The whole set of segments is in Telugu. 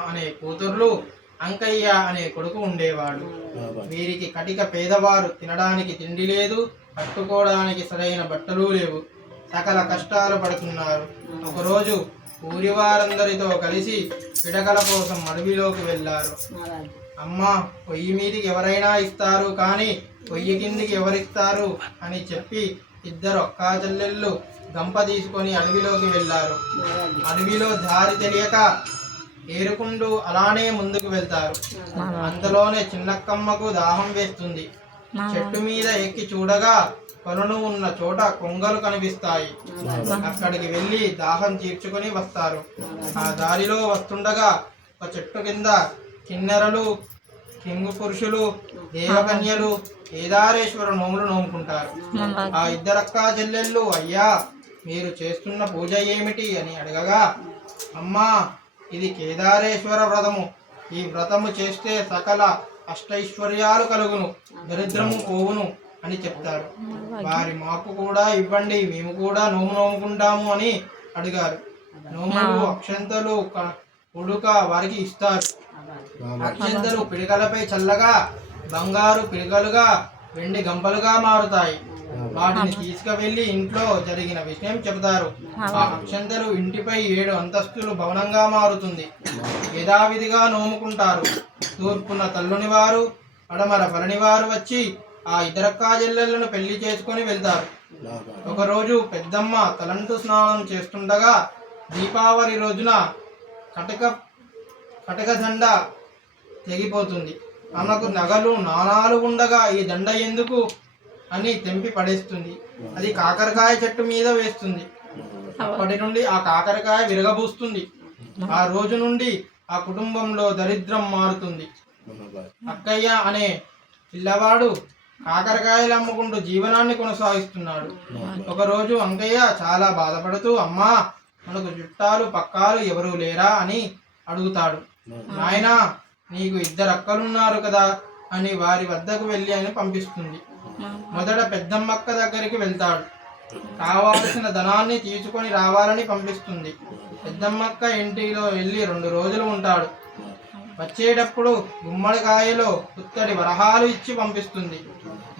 అనే కూతుర్లు, అంకయ్య అనే కొడుకు ఉండేవాడు. వీరికి కటిక పేదవారు, తినడానికి తిండి లేదు, కట్టుకోవడానికి సరైన బట్టలు లేవు, సకల కష్టాలు పడుతున్నారు. ఒకరోజు ఊరి వారందరితో కలిసి పిడకల కోసం అడవిలోకి వెళ్ళారు. అమ్మా, పొయ్యి మీదికి ఎవరైనా ఇస్తారు కానీ పొయ్యి కిందికి ఎవరిస్తారు అని చెప్పి ఇద్దరు అక్కా చెల్లెళ్ళు గంప తీసుకొని అడవిలోకి వెళ్ళారు. అడవిలో దారి తెలియక ఏరుకుంటూ అలానే ముందుకు వెళ్తారు. అంతలోనే చిన్నక్కమ్మకు దాహం వేస్తుంది. చెట్టు మీద ఎక్కి చూడగా కొలను ఉన్న చోట కొంగలు కనిపిస్తాయి. అక్కడికి వెళ్ళి దాహం తీర్చుకొని వస్తారు. ఆ దారిలో వస్తుండగా ఒక చెట్టు కింద కిన్నెరలు, కింగు పురుషులు, దేవకన్యలు కేదారేశ్వర నోములు నోముకుంటారు. ఆ ఇద్దరక్కా చెల్లెళ్ళు, అయ్యా మీరు చేస్తున్న పూజ ఏమిటి అని అడగగా, అమ్మా ఇది కేదారేశ్వర వ్రతము. ఈ వ్రతము చేస్తే సకల అష్టైశ్వర్యాలు కలుగును, దరిద్రము పోవును అని చెప్తారు. వారి మాకు కూడా ఇవ్వండి, మేము కూడా నోము నోముకుంటాము అని అడిగారు. నోములు, అక్షంతలు, ఉడుక వారికి ఇస్తారు. అక్షంతలు పిడికలపై చల్లగా బంగారు పిడికలుగా, వెండి గంపలుగా మారుతాయి. వాటిని తీసుకువెళ్లి ఇంట్లో జరిగిన విషయం చెబుతారు. ఆ అక్షంతలు ఇంటిపై 7 అంతస్తులు భవనంగా మారుతుంది. యథావిధిగా నోముకుంటారు. తూర్పున తల్లుని వారు, పడమర పలని వారు వచ్చి ఆ ఇద్దరక్కా చెల్లెళ్లను పెళ్లి చేసుకొని వెళ్తారు. ఒకరోజు పెద్దమ్మ తలంటు స్నానం చేస్తుండగా దీపావళి రోజున కటక దండ తెగిపోతుంది. ఆమెకు నగలు నాణాలు ఉండగా ఈ దండ ఎందుకు అని తెంపి పడేస్తుంది. అది కాకరకాయ చెట్టు మీద వేస్తుంది. అప్పటి నుండి ఆ కాకరకాయ విరగబూస్తుంది. ఆ రోజు నుండి ఆ కుటుంబంలో దరిద్రం మారుతుంది. అక్కయ్య అనే పిల్లవాడు కాకరకాయలు అమ్ముకుంటూ జీవనాన్ని కొనసాగిస్తున్నాడు. ఒకరోజు అంకయ్య చాలా బాధపడుతూ, అమ్మా మనకు చుట్టాలు పక్కాలు ఎవరూ లేరా అని అడుగుతాడు. నాయనా నీకు 2 అక్కలున్నారు కదా అని వారి వద్దకు వెళ్ళి అని పంపిస్తుంది. మొదట పెద్దమ్మక్క దగ్గరికి వెళ్తాడు. కావాల్సిన ధనాన్ని తీసుకొని రావాలని పంపిస్తుంది. పెద్దమ్మక్క ఇంటిలో వెళ్ళి 2 రోజులు ఉంటాడు. వచ్చేటప్పుడు గుమ్మడికాయలో పుత్తడి వరహాలు ఇచ్చి పంపిస్తుంది.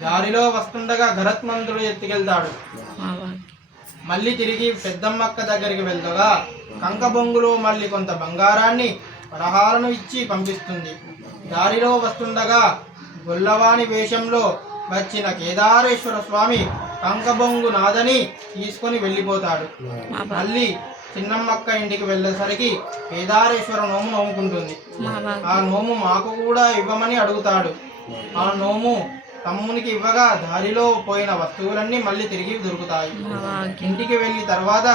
దారిలో వస్తుండగా గరత్మంతుడు ఎత్తుకెళ్తాడు. మళ్ళీ తిరిగి పెద్దమ్మక్క దగ్గరికి వెళ్తగా కంకబొంగులో మళ్ళీ కొంత బంగారాన్ని వరహాలను ఇచ్చి పంపిస్తుంది. దారిలో వస్తుండగా గొల్లవాణి వేషంలో వచ్చిన కేదారేశ్వర స్వామి కంకబొంగు నాదని తీసుకొని వెళ్ళిపోతాడు. మళ్ళీ చిన్నమ్మక్క ఇంటికి వెళ్ళేసరికి కేదారేశ్వర నోము నోముకుంటుంది. ఆ నోము మాకు కూడా ఇవ్వమని అడుగుతాడు. ఆ నోము తమ్మునికి ఇవ్వగా దారిలో పోయిన వస్తువులన్నీ మళ్ళీ తిరిగి దొరుకుతాయి. ఇంటికి వెళ్ళి తర్వాత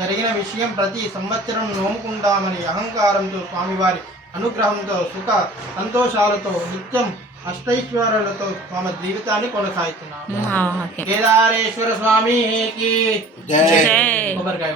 జరిగిన విషయం ప్రతి సంవత్సరం నోముకుంటామని అహంకారంతో స్వామివారి అనుగ్రహంతో సుఖ సంతోషాలతో నిత్యం అష్టైశ్వర్యాలతో తమ జీవితాన్ని కొనసాగుతున్నారు. కేదారేశ్వర స్వామికి కొబ్బరికాయ.